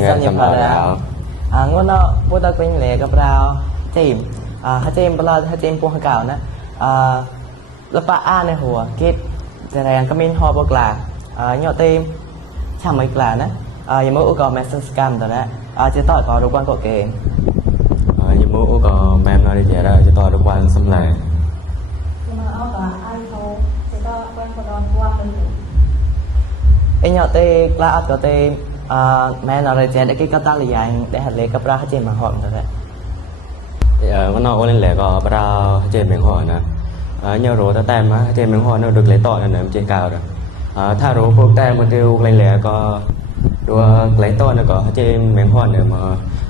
Sao nhập vào đó ngôn nó bố ta quên lệ gặp rào chìm hát chìm bà lo hát chìm buông cào ná lớp bà A này hùa kết giờ này có mình ho bọc là nhỏ tim chẳng mấy là ná giờ mơ có mẹ sân scam rồi đó chỉ tỏi có đồ quan của kề giờ mơ có mẹ nó đi chạy ra chỉ tỏi đồ quan xâm lại anh nhỏ tê là ắt có tê mẹ nó rồi chạy để cái cấp tăng lì anh để hạt lệ cấp ra hát chìm mà hòm rồi đấy nó ôn lên lẻ có bà ra trên miệng hỏi nè nhờ rồi ta tem á trên miệng hỏi nó được lấy tỏi là trên cao rồi tha rồi phô tem một tiêu lên lẻ có đua lấy tỏi nó có trên miệng hỏi để mà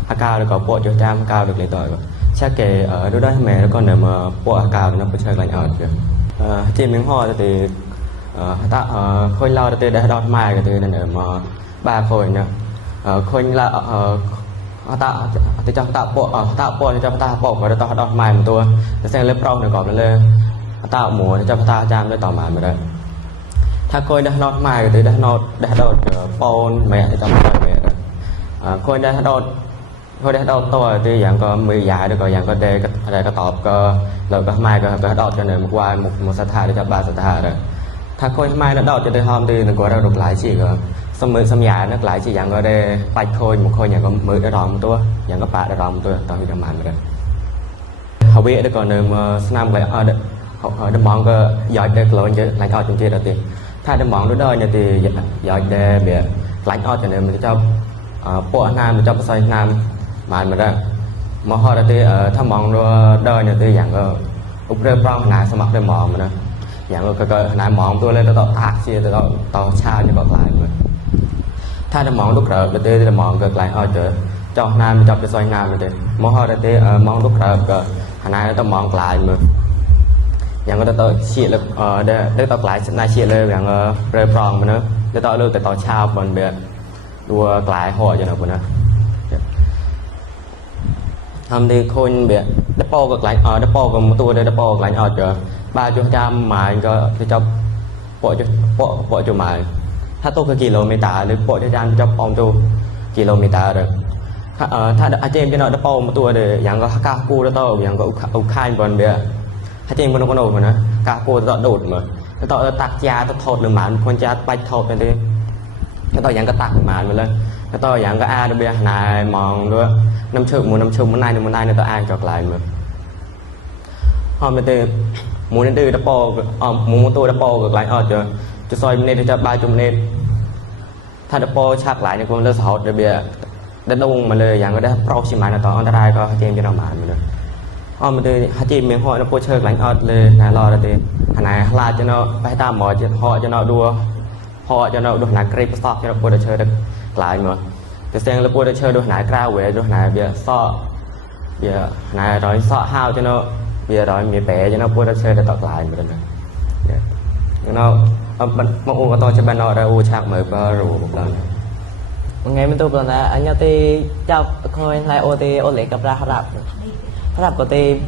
hạ cao được có bộ cho tam cao được lấy tỏi rồi chắc kể ở đó mẹ nó còn để mà bộ hạ cao nó phải chơi lạnh ở kìa trên miệng hỏi thì ta khôi lao thì để đọt mai cái từ này để mà ba khôi nè khôi là tạo thì cho tạo bộ cho ta bộ và tạo đọt mài mộtตัวจะเส้นเล็บเราเนี่ยก่อนเลยtạoหมูจะtaจามด้วยต่อมายมาได้ถ้าคอยได้ดอดมายก็ได้ดอดปอนแม่จะมาแม่คอยได้ดอดตัวที่อย่างก็มือใหญ่ด้วยก็อย่างก็ได้อะไรก็ตอบก็เราก็มายก็ดอดจนเนี่ยmộtวันmộtสถานที่จะบาสถานเลยถ้าคอยมายแล้วดอดจะได้ทำดีหนึ่งก็เราดุหลายสิ่งก็สมัยสมัยนักหลายสิ่งอย่างก็ได้ไปคอยmộtคอยอย่างก็มือได้รอมตัวอย่างก็ปะได้รอมตัวตอนที่ทำงานมาได้เขาเวียได้ก่อนหนึ่งสนามไปhọ đã mong cái giỏi để lôi như lạnh ở trong kia đầu tiên thay để mong đó như thì giỏi để bị lạnh ở cho nên mình cho bộ nam mình cho xoay nam mà ra mà họ đã thì tham mong đó như thì dạng úp rơi prong này xong mặc để mong mà dạng cái này mong tôi lên tôi thạc chia tôi cha như còn lại mà thay để mong lúc rồi để thì mong cái lạnh ở cho nam cho cái xoay nam như thế mà họ đã thì mong lúc rồi cái này tôi mong lại màอย่างก็ต่อเฉียดเลยได้ต่อหลายนายเฉียดเลยอย่างเรือปรองมันเนอะได้ต่อเรื่องแต่ต่อชาวบนเบียดูหลายห่อจะหน่อยบนนะทำดีคนเบียได้ปอกับหลายได้ปอกับตัวได้ปอกับหลายเจอbaจุดจามหมายก็จะปอจุหมายถ้าตัวก็กิโลเมตรหรือปอจะจามจะปอมตัวกิโลเมตรเลยถ้าอาเจมจะหน่อยได้ปอมาตัวเดียอย่างก็ก้าวปูได้ต่ออย่างก็อุคายบนเบียให้เจมมันก็โดดมานะกาโปจะโดดมาจะต่อตักยาจะถอดหรือหมันคนจะไปถอดไปดิจะต่ออย่างก็ตักหมันมาเลยจะต่ออย่างก็อาเบียนายมองด้วยน้ำชุ่มมันนายในตัวอาจอกลายมาพอมาตีหมูนั่นตีตะโปหมูตัวตะโปกับลายจะซอยมันเนี่ยจะบาจุ่มเนี่ยถ้าตะโปชักหลายเนี่ยคนจะถอดเบียได้ลงมาเลยอย่างก็ได้โปรชิมันต่ออันตรายก็เจมจะนำหมันมาเลยมันจะฮัจิเมียงห่อnóโปรเชิร์กหลังออดเลยนายรอแล้วตีนายลาจะเนาะไปตามหมอจะห่อจะเนาะดูห่อจะเนาะดูนายกรีบสอบจะเนาะโปรเชิร์กหลายมั้งจะเสียงแล้วโปรเชิร์กดูนายกล้าเวดูนายเบียร์ซ้อเบียร์นายร้อยซ้อห้าวจะเนาะเบียร์ร้อยมีแปะจะเนาะโปรเชิร์กจะตกหลายเหมือนกันเนี่ยเนาะมันอุ้งก็ต้องจะเป็นเนาะได้อู้ฉากเหมือนก็รู้แล้วngày mình tôi là anh nhớ thì chào coi lại ô thì ô lệ gặp ra harap có thể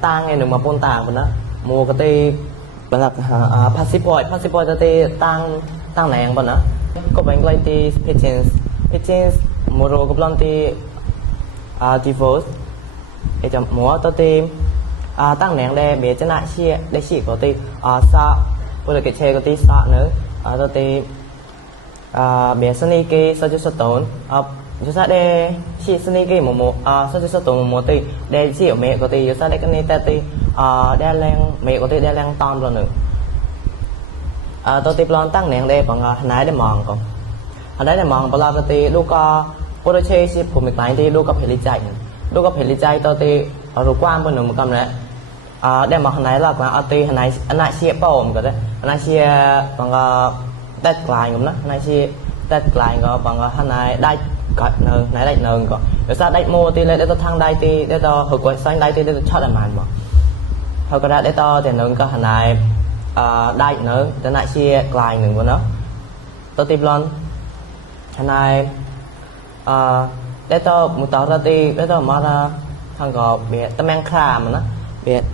tăng ngày được mà pon tàng mình đó mua có thể mình là passport có thể tăng này mình đó có bạn lại thì patience mua rồi có lần thì divorce để cho mua tôi thì tăng này để biết cho lại chia để chỉ có thể sa bây giờ cái chơi có thể sa nữa tôi thì biết sân cái sao cho sốt tốn chúng ta để chỉ sân cái một sao cho sốt tốn một tí để chỉ ở mẹ có tí chúng ta để cái này ta tí để lên mẹ có tí để lên tom rồi nữa tôi tiếp lon tăng nền đây bằng nãy để mòn còn nãy để mòn bao lâu tí lúc có tôi chơi chỉ của mình lại thì lúc có phải lý chạy tôi tí rồi quan bên nữa một cầm đấy để mà nãy là bằng tí nãy chia bao cái đấy nãy chia bằng đất lại cũng đó nãy chia đất lại có bằng nãy đây cắt nương nãy đây nương có rồi sao đây mua thì lấy để tôi thăng đây thì để tôi hồi quay xanh đây thì để tôi chọn lại màn mà thôi có đã để tôi thì nương có nãy đây nương để nãy chia lại nương của nó tôi tìm luôn nãy để tôi một tàu ra đi để tôi mở ra thằng có biệt tôi mang kha mà nó biệt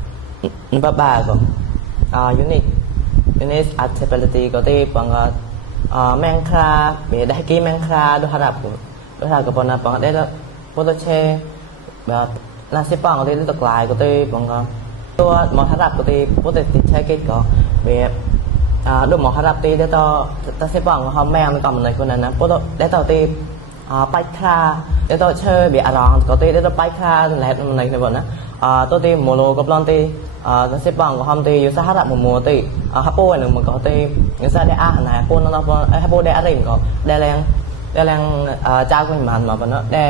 nó ba rồi unique adaptability có thể bằng mang kha biệt đại ký mang kha đôi harap là cái bọn nào bằng đây là bố tôi che và là xếp bằng cái tôi lại của tôi bằng tôi món hạt đạp của tôi bố tôi che cái có về đôi món hạt đạp tôi để tôi xếp bằng họ mèo mình cầm này con này nè bố tôi để tôi bay kha để tôi chơi bị rong có tôi để tôi bay kha này này bọn á tôi tìm một lôกับลอนตีtôi xếp bằng của họตีอยู่ซะหาดับหมู่ตีฮับโป้หนึ่งมันก็ตีอยู่ซะได้ไหนโป้นั่นเราฮับโป้ได้อะไรก็ได้แรงจ้ากุญมันมาปะเนาะได้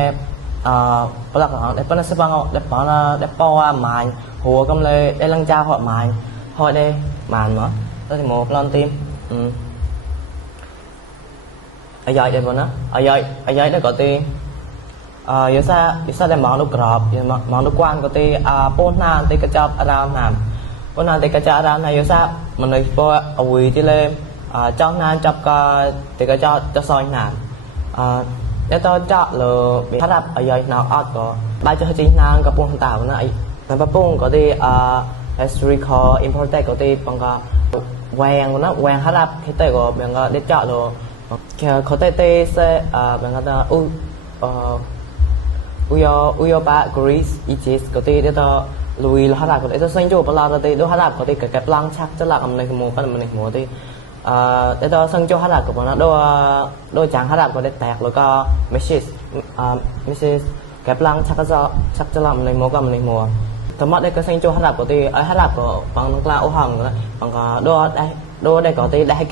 ปลักของได้ปนัสบังได้ปอได้ปอว่ามันหัวกำเลยได้ลังจ้าหอดมันหอดได้มันเนาะตัวที่หมู่กับลอนตีai dạy đây bọn nó ai dạy đây có ti giờ sa để món nước grab món nước quan có ti pôn nan ti cái chop around nam pôn nan ti cái chop around này giờ sa mình nói po ui ti lên chop nan chop cái ti cái chop cho soi nam để tôi chọn là bị phát ở dạy nào art có ba cho chính nan có pôn tàu này là ba pôn có ti historical important có ti bằng cái quen nó quen phát khi tới có bằng cái để chọn rồi có thể sẽ bằng cái uyo ba Greece Egypt có thể để to lùi là hạt có thể sinh cho bao lâu thì đôi hạt có thể cái lăng chắc cho là âm này mùa cái mình mùa thì để to sinh cho hạt của nó đôi chẳng hạt có thể tẹt rồi có message cái lăng chắc cho là mình mùa cái mình mùa thầm mắt đây cái sinh cho hạt của thì hạt của bằng là ô hồng bằng đôi đây có thể đây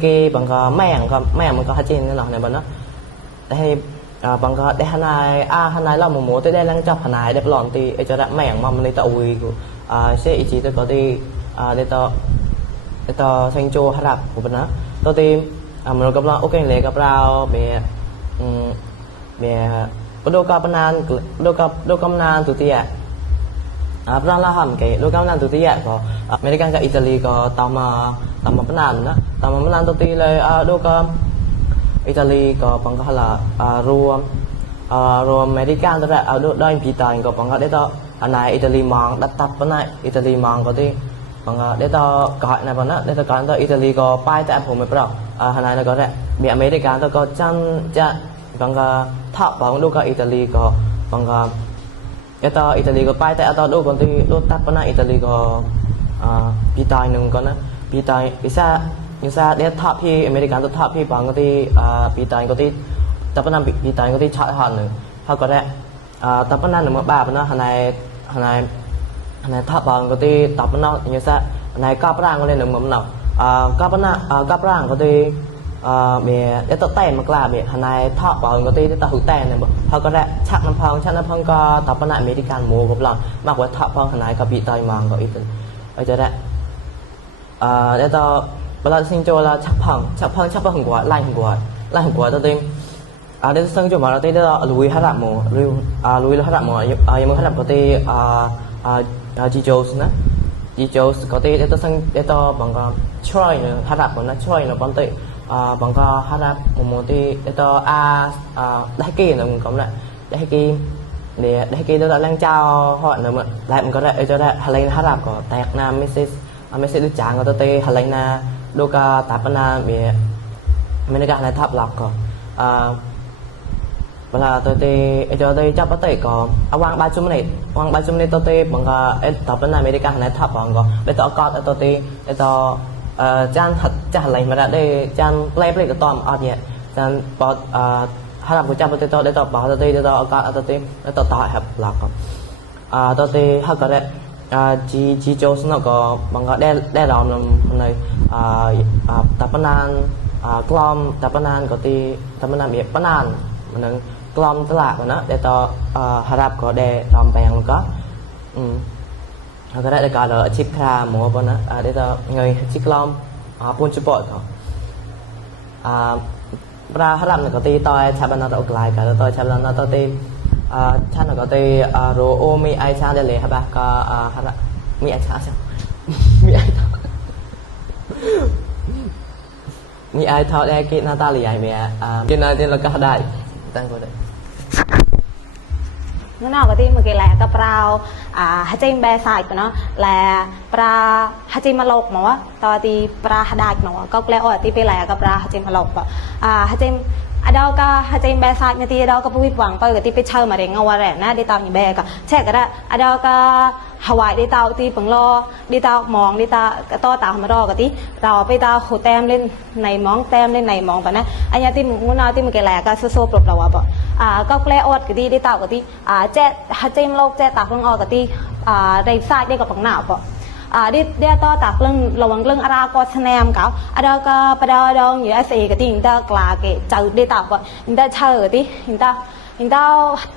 cái bằng cái mẹ mình có hai trên cái này bằng nó đây bằng cái đây hai này là một mối tới đây đang chọc hai này đẹp lòn thì cho đã mẹ mà mình tạo ui sẽ ý chí tôi có đi để tạo thành cho hai đạp của mình đó tôi tìm mình gặp là ok lấy gặp lao về đôi cặp nan tụi tiệt ra là hầm cái đôi cặp nan tụi tiệt có Americanกับ Italy ก็ตามมาปนานนะตามมาปนานตัวตีเลยđôi cặp Italy ก็บังคับละรวมAmerican ตัวแรกđôi anh Peter ก็บังคับได้ต่ออันไหน Italy มองดัดตับปนไหน Italy มองก็ที่บังคับได้ต่อก่อนนะปนนะได้ต่อก่อนต่อ Italy ก็ป้ายแต่ผมไม่เปล่าอันไหนแล้วก็ได้เบีย American ตัวก็จันจะบังคับทับบังđôi cặp Italy ก็บังคับต่อ Italy ก็ป้ายแต่ต่อđôiคนที่đôiตับปนไหน Italy ก็Peter หนึ่งก็นะPeter อิสาเดี๋ยวทับพี่อเมริกันตัวทับพี่บางก็ที่Peter ก็ที่ตับปนPeter ก็ที่ชาติหันหนึ่งเขาก็ได้ตับปนหนึ่งมาบ้าปนหันในทับบางก็ที่ตับปนอิสาในก้าวร่างก็เลยหนึ่งเหมือนหนักก้าวร่างก็ที่เบียเดี๋ยวตัวแต่มากล้าเบียหันในทับบางก็ที่ตัวหุ่นแต่เนี่ยเขาก็ได้ชักน้ำพังก็ตับปนอเมริกันโม่กับเรามากกว่าทับพังหันในกับPeter มังก็อีกไอ้จะได้เดี๋ยวตัวเวลาsinh cho là chắc phẳng quá lạnh quá tôi tìm để sinh cho mà nó tới đó lùi hát đạp mồ lùi hát đạp mồ nhưng mà hát đạp có thể G-Joes có thể để tôi sinh để tôi bằng cái Troy nữa hát đạp của nó Troy nó bằng tệ bằng cái hát đạp một tí để tôi đại kỳ nó cũng lại đại kỳ tôi đã lang trao họ nữa mà lại mình có đại cho đại lên hát đạp của tạc nam Mrs. Đức Trạng của tôi tê hà lên na đôi ca tạp na bị mình cái này tháp lọc có và là tôi tê cho tôi chấp bắt tay có quang 3 này tôi tê bằng cái tạp na mình cái này tháp bằng có để tôi có tôi tê để tôi chan thật chả lên mà đã đây chan play cái tòm ở nhẹ chan bỏ hà làm của chấp tôi để tôi bỏ tôi tê để tôi có tôi tê để tôi tạo hợp lọc tôi tê hết cái đấy G-Joes nó có bằng cái đe lòng này tập ban clom tập ban có ti tập ban bị ban mình clom tức là của nó để to Arab có đe lòng bèn có cái đấy là là chip kha mua bên đó để to người chip clom pun chip bọt có ra Arab này có ti tôi chắp ban nó lại cả tôi chắp ban nó tôi ti chăn là có thể rồi ôm mi ai chăn để lấy hả bà có mi ai chăn sao mi ai thọ đây cái Natalia mẹ trên là cả đại tăng vào đây nó nào có tin một cái lẻ cái prao hai chân bè sải của nó là pra hai chân mà lộc mà tao thì pra đại mà có lẽ ở thì cái lẻ cái pra hai chân mà lộc hai chân ada ka hajai be sa ngati ada ka pui wang pa gati pe chau ma re ngawa re na di tao ni be ka che ka da ada ka hawai di tao ti pang lo di tao mong di ta to ta ma ro ka ti tao pe tao khu tem lên này mong tem lên này mong pa na anya ti mu na ti mu ke la ka so so prop la wa ba ka ple ot ka ti di tao ka ti che hajai lok che ta phang o ka ti dai sai dai ka pang na ba dia to tak lưng lawang lưng ara ko snem kau ada ka pada dong USA ka ti ta kla ke chau dia tak ko ta chau ka ti ta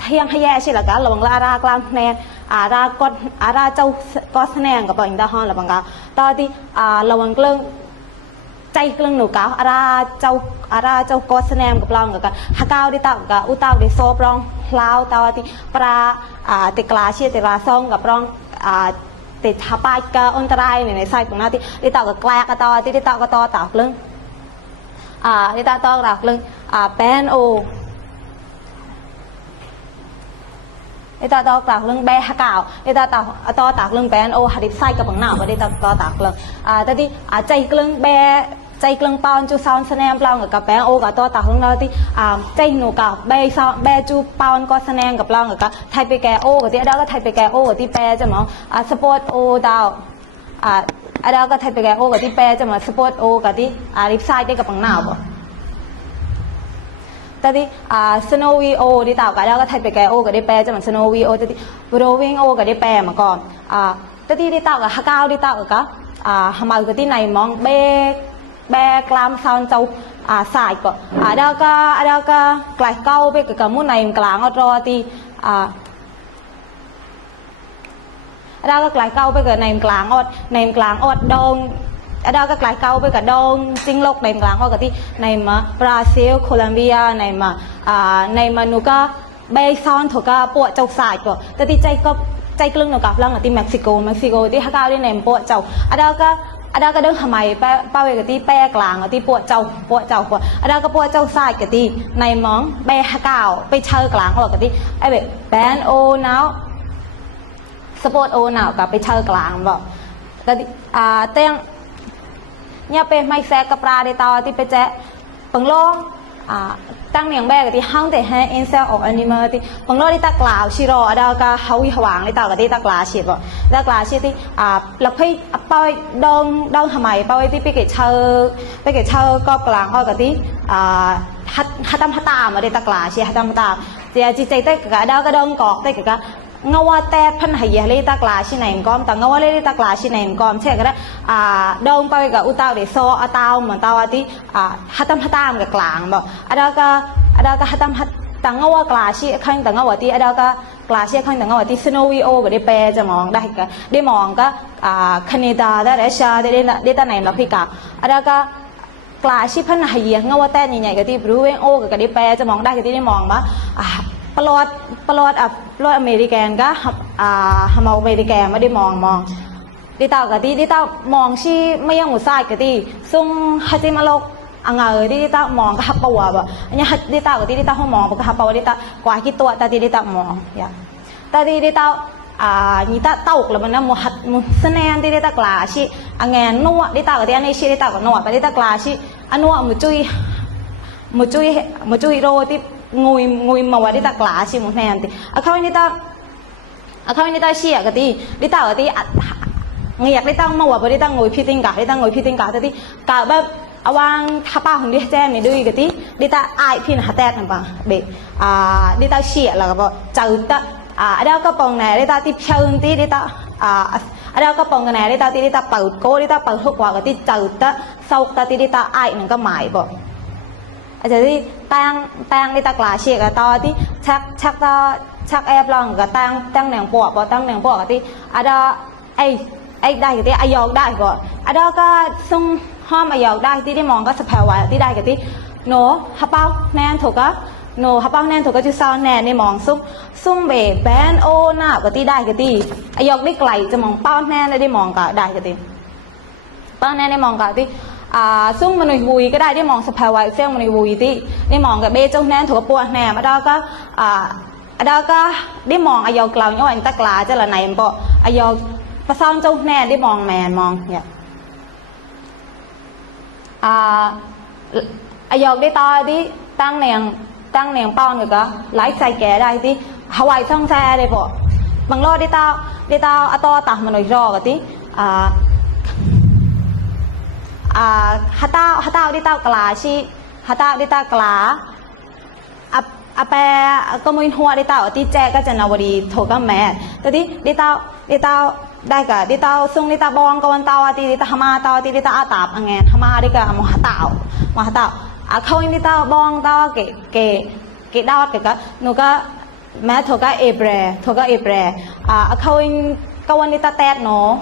thiang haya si la ka lawang la ara klam nen ara ko ara chau ko snem ka ba ta hon la bang ka to ti lawang lưng chay lưng nụ cáo ara châu có snemกับลองกับฮักเอาดิตากับอุตาดิโซปรองลาวตาที่ปลาติกลาเชียติลาซองกับปรองติดทับไปกับอันตรายในไซต์ตรงนั้นที่ดิตากับแกลกกับตอที่ดิตากับตอตากลึงดิตาตอตากลึงแปนโอดิตาตอตากลึงแบฮักเอาดิตาตอตากลึงแปนโอหัดไซต์กับปังหน้าว่าดิตาตอตากลึงแต่ที่ใจกลึงแบใจกลางปอนจูซอนสแนมเปล่ากับแปงโอกับตัวตาของเราที่ใจหนูกับเบย์ซอนเบย์จูปอนก็สแนมกับเปล่ากับไทยไปแกโอกับที่อดาก็ไทยไปแกโอกับที่แปจะมั้งสปอร์ตโอดาวอดาก็ไทยไปแกโอกับที่แปจะมั้งสปอร์ตโอกับที่ริบไซด์ได้กับปังหนาวบ่แต่ที่สโนวีโอที่ตาวกับอดาก็ไทยไปแกโอกับที่แปจะมั้งสโนวีโอแต่ที่บรูวิงโอกับที่แปมาก่อนแต่ที่ที่ตาวกับฮักเอาที่ตาวกับฮามากับที่ไหนมองเบแบกลามซอนเจ้าสายก็ada ka ไกลเก้าไปกับมุนในกลางอดรอตีada ka ไกลเก้าไปกับในกลางอดดงada ka ไกลเก้าไปกับดงซิงโลกในกลางอดกับที่ในมาบราซิลโคลัมเบียในมานูกาเบซอนถูกกับปวดเจ้าสายก็แต่ที่ใจกลึงหนูกับเรื่องที่เม็กซิโกที่ฮักเอาที่ในปวดเจ้าada ka dong hamai pa we ka ti pe klang ti po chau ko ada ka po chau sai ka ti nai mong be ha kao pe chau klang ho ka ti ai be ban o now support o now ka pe chau klang bo ta ti teng nya pe mai se ka pra de ta ti pe che pang lo tăng niềng bè cái thì hang để hay insect or animal thì bằng lo đi ta cloud xí rồi ở cái hậu hoàng đi ta cái đi ta cloud xí rồi ta cloud xí thì lập hay bao đông hàm mày bao thì bị cái chờ có cloud thôi cái thì hát tam mà đi ta cloud xí hát tam thì chỉ chạy tới cái đó cái đông cọt tới cái ngawa te phan hayเลยตากลาชิไหนก้อมแต่ngawaเลยตากลาชิไหนก้อมเช่นก็ได้ดงไปกับอุตาวเดโซอาตาวเหมือนตาวที่ฮัตตามกับกลางบอกอาดาก็ฮัตแต่ngawaกลาชิข้างแต่ngawaที่อาดาก็กลาชิข้างแต่ngawaที่สโนวีโอก็ได้แปลจะมองได้ก็ได้มองก็แคนาดาได้รัสเซียได้ตาไหนมาพิกาอาดาก็กลาชิพันหายngawaแต่ใหญ่ๆก็ที่บรูเวงโอก็ได้แปลจะมองได้ก็ที่ได้มองว่าปลอดอเมริกันก็ฮามาอเมริกันไม่ได้มองดิตากะที่ดิตามองชี้ไม่ยังหัวใจกะที่ซุ่มฮัจิมาโลกอ่างเอ๋ยดิตามองก็ฮับปัวบ่อันนี้ดิตากะที่ดิตาห้องมองก็ฮับปัวดิตากว่ากี่ตัวแต่ดิตามองอย่าแต่ดิตานี่ตาเต่าแล้วมันนะมุสแนนดิตากลาชิอ่างเงินนัวดิตากะที่อันนี้ชี้ดิตากะนัวแต่ดิตากลาชิอันนัวมุจุยโรที่ngồi mà vào đi ta klá chỉ một nền thì khâu đi ta xia cái tí đi ta ở tí nghiệt đi ta mau vào đi ta ngồi phi tinh cả thì cảแบบวางทับป้าของดิแจมนี่ด้วยcái tí đi ta ai phi hạtแตกนั่นป่ะเบđi ta xia là cái chầu ta ada cái pong này đi ta tí chơi tí đi ta ada cái pong này đi ta tí đi taเปิดโก้đi taเปิดทุกว่าcái tí chầu ta sau ta tí đi ta aiมันก็หมายบ่อาจจะที่ตั้งในตะกร้าเชียกับตอที่ชักแอบลองกับตั้งแหน่งปวกบ่ตั้งแหน่งปวกกับที่อาดาไอ้ได้กับที่อายอกได้ก่อนอาดาก็ซุ่มห้อมอายอกได้ที่ได้มองก็สเปรย์ไว้ที่ได้กับที่โนฮับเป้าแนนถูกก็โนฮับเป้าแนนถูกก็จะซอนแนนในมองซุ่มเบะแบนโอหน้ากับที่ได้กับที่อายอกได้ไกลจะมองเป้าแนนได้มองกับได้กับที่เป้าแนนได้มองกับที่ซุ่มมันวุยก็ได้ได้มองสภาวะเซลล์มันวุยที่ได้มองกับเบจงแนนถูกปวดแนมแล้วก็ได้มองอายอกเราเนี่ยวันตะกลาจะละไหนมันก็อายอกประซอนจงแนนได้มองแมนมองเนี่ยอายอกได้ต่อที่ tăng nèng pon rồi cả lái xe kẻ đây tí Hawaii xong xe đây bộ bằng lo đi tao to tao mà nói rõ cái tí hatao đi tao cả chi hatao đi tao cả apa kemuin hoa đi tao tí che cái chân nào đi thổi cái mẹ tí đi tao đây cả đi tao xung đi tao bong con tao đi tao hama tao đi tao tạp anh em hama đi cả mà tao không đi tao bong tao cái đau cái nó cái mẹ thổi cái ebre không con đi tao tét nó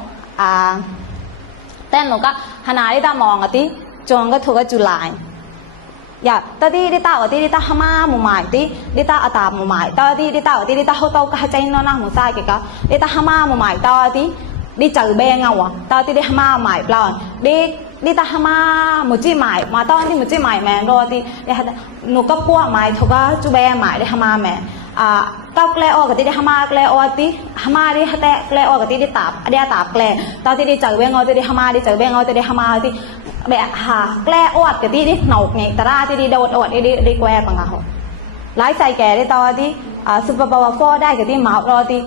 tên nó cái hana đi tao mong cái tí chọn cái thổi cái chu lại dạ tadi đi tao hama mù mải tí đi tao tạp mù mải tao đi tao hô tao cái chân nó nang mù sai cái đi tao hama mù mải tao tí đi chở bè ngầu tao đi hama mải plon đi tao hama một chi mải mà tao đi một chi mải mẹ rồi thì nó có qua mải thôi có chú bè mải đi hama mẹ tao kleo cái đi hama kleo tí hama đi hate kleo cái đi tạp kleo tao đi chở bè ngầu đi hama đi chở bè ngầu đi hama thì bẹ kleo cái đi nấu ngày ta đi đột đi que bằng hào lái xe kẻ đi tao đi super powerได้cái đi mạo rồi thì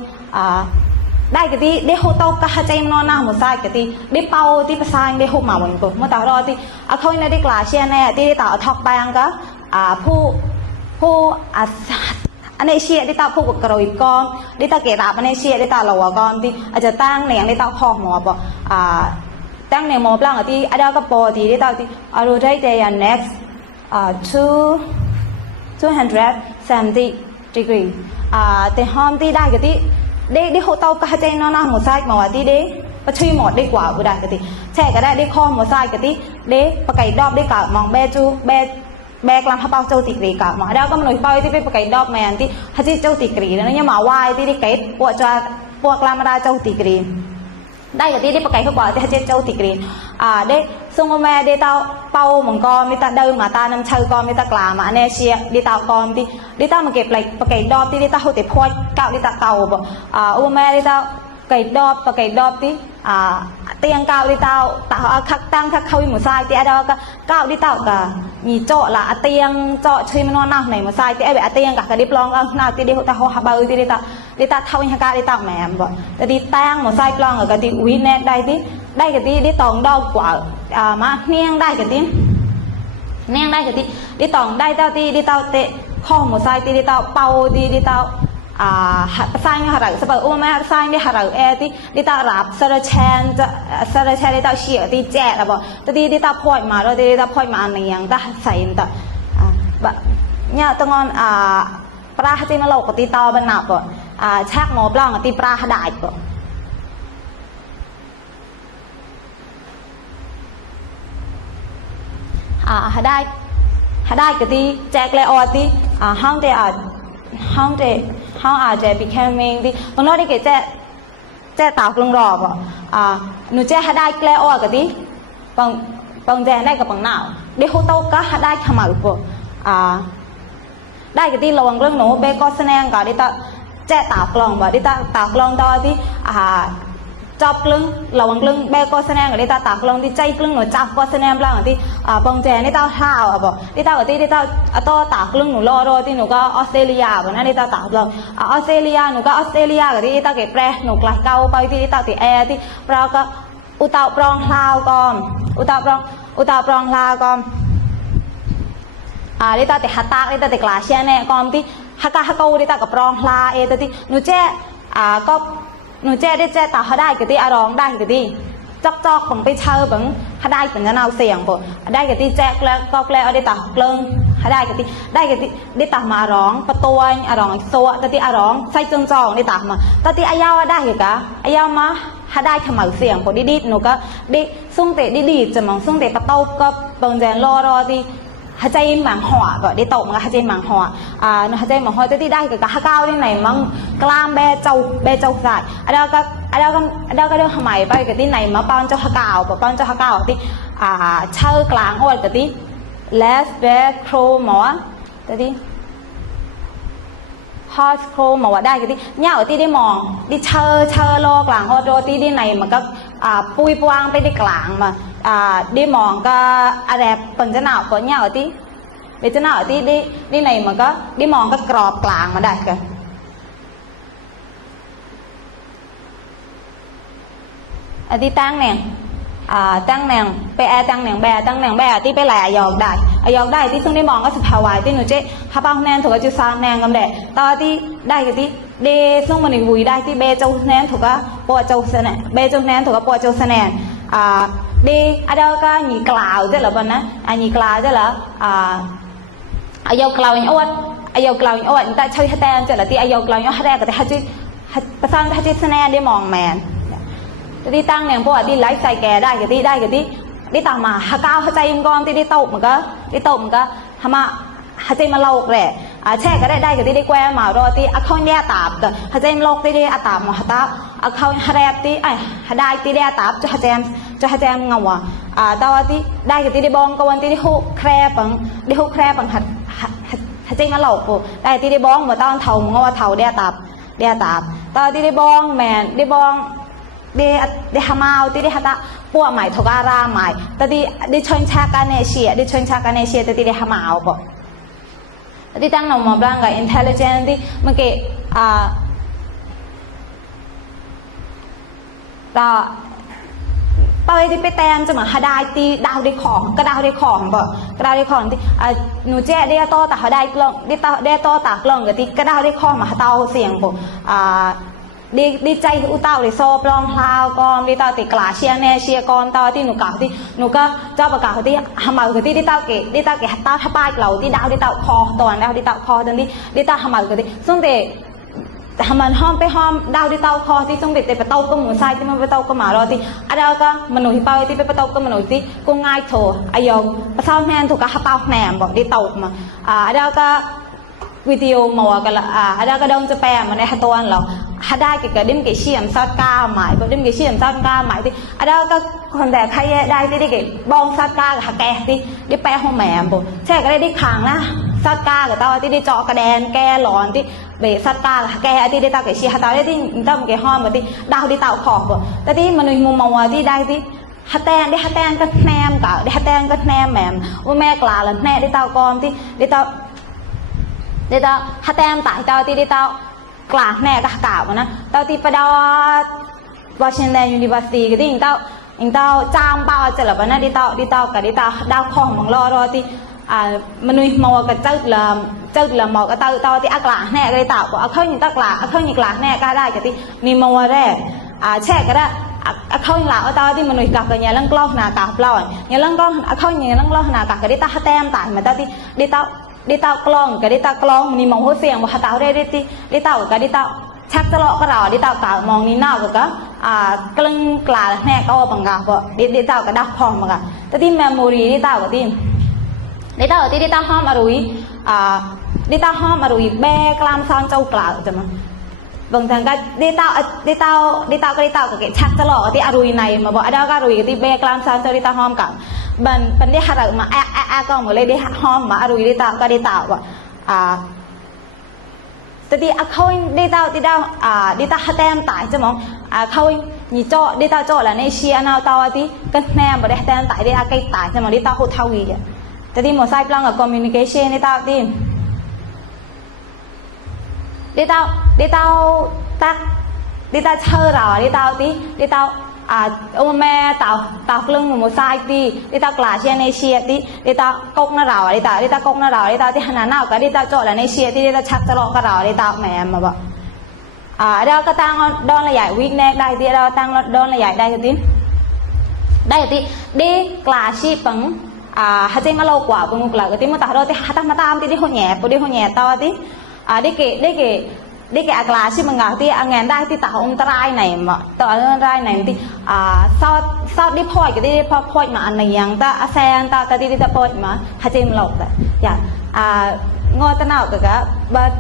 ได้cái đi hô tao cả hai nó nào một sai cái đi bao đi sai đi hô mạo mình cũng mà tao rồi thì thôi này đi cả xe này đi tao thọc bang cảผู้อันนี้เชียที่ตาผู้กระโดดก้อนที่ตาเกตาอันนี้เชียที่ตาหล่อก้อนที่อาจจะตั้งเหนียงที่ตาคอหมอปะตั้งเหนียงหมอปลังที่อาจจะก็ปอที่ตาที่อารูได้แต่ next 270 degree แต่ห้องที่ได้ก็ที่ได้หัวเตาก็ให้ใจน้องๆหมดไซส์มาว่าที่ได้ประชุยหมดได้กว่าบุได้ก็ที่แช่ก็ได้ข้อหมดไซส์ก็ที่ได้ประกายดอบได้กับมองแบจูแบกลำพับเอาเจ้าติกรีกับมาแล้วก็มันหน่อยไปที่ไปประกายดอกแมนที่ฮัจิเจ้าติกรีแล้วเนี่ยมาวายที่ได้เกิดปวดกลามราเจ้าติกรีได้กับที่ได้ประกายเขาบอกที่ฮัจิเจ้าติกรีได้ทรงแม่ได้เต้าเป่าหมองกอมีตาเดินมาตาน้ำเชยกอมีตากลามาเนเชียได้เต้ากอมที่ได้เต้ามาเก็บไหลประกายดอกที่ได้เต้าหัวติดพอดเก่าได้ตาเก่าบอกแม่ได้เต้าไก่ดอกประกายดอกที่เตียงเก่าได้เต้าคักตั้งคักเข้าหมู่ทรายที่ไอ้ดอกก็เก่าได้เต้าก็มีเจาะละเตียงเจาะช่วยมันนอนหน้าไหนหมู่ทรายที่ไอ้แบบเตียงกับกระดิบลองหน้าที่ได้หัวตาหัวหาเบอร์ที่ได้เต้าเท่าอย่างกาได้เต้าแหม่บอกแต่ที่ตั้งหมู่ทรายปลองกับกระดิบวินเนตได้ที่ได้กับที่ได้ตองดอกกว่ามาเนียงได้กับที่เนียงได้กับที่ได้ตองได้เต้าที่ได้เต้าเตะข้อหมู่ทรายที่ได้เต้าเป่าที่ได้เต้าภาษาเนี่ยหาเราสบายแม่ภาษาเนี่ยหาเราที่ดิตารับสารเชนดิตาเฉียที่แจ๊ดบอกแต่ดิตาพ่อยมาแล้วดิตาพ่อยมาในยังตาใส่แต่แบบเนี่ยตรงนั้นปลาที่มาโลกตีตาบันหนับบ่ชักหมอบล่างตีปลาได้บ่ได้ก็ตีแจ๊กเลยตีห้องเตะห้องอาจจะ becoming ที่บางรอบที่เกิดแจ้ตากลงรอบหนูแจ้ได้แกล้อกับที่บางแจ้ได้กับบางหนาวเดี๋ยวเขาโตก็ได้ขมาอุปได้กับที่ระวังเรื่องหนูเบก็แสดงก่อนที่ตาแจ้ตากลงบ่ที่ตากลงตอนที่จอบกลึงระวังกลึงเบก็แสดงกับที่ตากลงที่ใจกลึงหนูจับก็แสดงบ้างที่บางแจ้ที่ตาเท้าบ่ที่ตากับที่ตาต่อตากลึงหนูรอที่หนูก็ออสเตรเลียบ่นั่นที่ตาตากลงออสเตรเลียหนูก็ออสเตรเลียกับที่ตาเก็บแปรหนูกลายเก่าไปที่ตาติแอร์ที่เราก็อุตาปรองลาวก่อนอุตาปรองลาวก่อนที่ตาติฮัตตาที่ตาติกลาเชียเนี่ยก่อนที่ฮักกะฮักกูที่ตากับปรองลาที่หนูแจ้ก็หนูแจ้ได้แจ้ตาเขาได้กับที่อารองได้กับที่จอกบังไปเช่าบังเขาได้เป็นจะเอาเสียงปะได้กับที่แจ๊กแล้วก็แล้วเอาได้ตาเกลิงเขาได้กับที่ได้ตามาร้องประตูอารองโซ่แต่ที่อารองใส่จงจองได้ตามาแต่ที่อายาวได้เหรอกะอายาวมาเขาได้ขมักเสียงปะดิหนูก็ดิส่งเตะดิจะมองส่งเตะประตูก็บังแจนรอที่ฮัจใจหมังหัวก็ได้ตกมาฮัจใจหมังหัวฮัจใจหมังหัวแต่ที่ได้กับฮักเก้าที่ไหนมั่งกล้ามเบเจ้าใส่อันเดียวก็เรื่องทำไมไปกับที่ไหนมาป้อนเจ้าฮักเก้าป้อนเจ้าฮักเก้าที่เช่ากลางอวดกับที่ less bear crow หมอแต่ที่ horse crow หมอว่าได้กับที่เนี่ยที่ได้มองที่เช่าโลกลางอวดโดที่ที่ไหนมันก็ปุยปวางไปได้กลางมาได้มองก็อะไรเป็นจะหนาวก็เนี่ยที่ để cho nào tí đi đi này mà có đi mòn cái cọp làng mà đây kìa đi tăng nè tăng nè pe tăng nè be tí pe lại dọc đây tí xuống đi mòn có sự hào hoài tí nữa chứ hào bao nè thuộc cái chữ sao nè ngầm để to tí đây cái tí đi xuống mình vùi đây tí be châu nè thuộc cái po châu sơn nè be châu nè thuộc cái po châu sơn nè đi ở đâu có nhị cào chứ là bên á nhị cào chứ là ở dầu cào nhốt người ta chơi hết tên chứ là tí ở dầu cào nhốt hết ra cái tí hết chứประสานทัชสแนได้มองแมนที่ตั้งเนี่ยพวกที่ไลฟ์ใส่แกได้กับที่ที่ต่างมาหาก้าวหาใจมันก่อนที่โตมันก็ทำมาหาใจมาโลกแหละแช่ก็ได้กับที่ได้แกวมารอที่เอาเข้าแย่ตาบแต่หาใจมันโลกที่ได้อาตาบมาหาตาเอาเข้าหาแรบที่หาได้ที่ได้อาตาบจะหาแจมเงาแต่ว่าที่ได้กับที่ได้บองกวนที่ได้หุบแคร์ปังหาใจมาโลกได้ที่ได้บองเหมือนตอนเท่ามึงว่าเท่าได้อาตาบตอนที่ได้บองแมนได้บองได้ฮามาวที่ได้ฮัตตาปัวใหม่ทกอาราใหม่แต่ได้ชนชาการเนเชียแต่ที่ได้ฮามาวปะที่ตั้งหน่อมบลังกับ intelligent ที่เมื่อกี้เราไปที่ไปแตมจะเหมือนฮาได้ตีดาวได้ของก็ดาวได้ของปะก็ดาวได้ของที่หนูเจ๊ได้โตแต่ฮาได้กล้องได้โตตากล้องกับที่ก็ดาวได้ของมาเตาเสียงปะดีใจอุตส่าห์ได้โซ่ปลองพลาวก่อนดีตาติกลาเชียเนเชียก่อนตาที่หนูกล่าวที่หนูก็เจ้าประกาศที่หามาคือที่ดีตาเกะตาทับป้ายเราที่ดาวดีตาคอตอนดาวดีตาคอตอนนี้ดีตาหามาคือที่ส่งเด็กหามันห้อมไปห้อมดาวดีตาคอที่ส่งเด็กไปประตูก็หมุนใส่ที่มันประตูก็มารอที่อะไรก็มนุษย์ที่ไปที่ไปประตูก็มนุษย์ที่ก็ง่ายโถอายองประสาวแมนถูกกับหาเป้าแหนมบอกดีตามาอะไรก็วิดีโอมัวกันละอะไรก็ดองจะแปลมาในฮัตตัวเราฮัตได้เกี่ยวกับดิมเกี่ยวเชี่ยมซอดก้าหมายดิมเกี่ยวเชี่ยมซอดก้าหมายที่อะไรก็คนแต่ใครได้ที่ได้เกี่ยวบองซอดก้ากับฮักแกที่ได้แปลห้องแหมบุใช่ก็ได้ขังนะซอดก้ากับตัวที่ได้เจาะกระแดนแกหลอนที่เบสซอดก้ากับแกที่ได้ตัวเกี่ยวเชี่ยฮัตตัวได้ที่ตั้มเกี่ยวห้องแบบที่ดาวที่เต่าขอบบุแต่ที่มนุษย์มุมมัวที่ได้ที่ฮัตแตนได้ฮัตแตนก็แนมกับได้ฮัตแตนก็แนมแหมว่าแม่กล่าวแล้วแน่ได้เต่ากอมที่ได้เต่าฮัตแตมตายเต่าที่ได้เต่ากลางแน่ก็กล่าวนะเต่าที่ประดอวอชิงตันยูนิเวอร์ซิตี้ก็ที่อิงเต่าจามเปล่าจะหลับนะได้เต่ากับได้เต่าดาวคองมองรอที่มนุษย์มัวกับเจ้าละหมอกกับเต่าที่กลางแน่ก็ได้เต่าบอกเข้าอย่างกลางแน่ก็ได้กับที่นี่มัวแร่แช่ก็ได้เข้าอย่างหลังเต่าที่มนุษย์กับกันอย่างลังกล้องหน้ากากเปล่าอย่างลังกล้องเข้าอย่างลังกล้องหน้ากากก็ได้เต่าฮัตแตมตายเหมือนเต่าที่ได้เต่ากล้องกับได้เต่ากล้องนี่มองหัวเสียงว่าเต่าได้เต่ากับได้เต่าชักจะเลาะก็เราได้เต่ากับมองนี่หน้าก็กลึงกลาแน่ก็บังกาเพราะได้เต่ากับดักพองบังกาแต่ที่เมมโมรีได้เต่ากับที่ได้เต่าห้อมอรุยได้เต่าห้อมอรุยแบกลามซ้อนเจ้ากล่าวจะมาบางทางก็ได้เต่าก็ได้เต่ากับชักจะเลาะที่อรุยในมาบอกได้ก็อรุยกับที่แบกลามซ้อนเจ้าได้เต่าห้อมกับมันได้หาเรามาก็หมดเลยได้ห้อมมาอรุยได้เต่าก็ได้เต่าว่าแต่ที่เขาได้เต่าฮัตแตมตายจะมองเขาหนีเจาะได้เต่าเจาะแล้วในเชียร์นาเต่าที่กันแนมบ่ได้ฮัตแตมตายได้ใกล้ตายจะมองได้เต่าโคตรเท่าวีอ่ะแต่ที่หมอไซปลังกับคอมมิวนิเคชันได้เต่าที่ได้เต่าเชื่อเราได้เต่าที่ได้เต่าแม่เต่ากลึงหมอไซที่ได้เต่ากลาเชียในเชียที่ได้เต่ากกน่าเราได้เต่ากกน่าเราได้เต่าที่ขนาดหน้าก็ได้เต่าโจทย์แล้วในเชียที่ได้เต่าชักจะเลาะกับเราได้เต่าแม่มาบอกเราก็ตั้งดอนละใหญ่วิกแนกได้ที่เราตั้งดอนละใหญ่ได้ที่ได้กลาชีปังฮัจเจมาโลกว่าปุงกลาก็ที่มาตาเราที่ฮัตมาตามที่หัวแหน่ปุ๊ดหัวแหน่ต่อที่ได้เกะกลาชีมังกาที่งานได้ที่ตาองตรายไหนมาต่อรายไหนที่ซอดได้พอยก็ได้พอยมาอันไหนยังตาแซงตาที่ได้พอยมาฮัจเจมาโลกแต่อย่างงอตนาก็บัด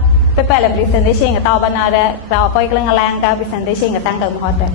ไปเลย presentation กับต่อบรรณาเราไปกลางแรงกับ presentation กับตั้งเดิมฮอตเลย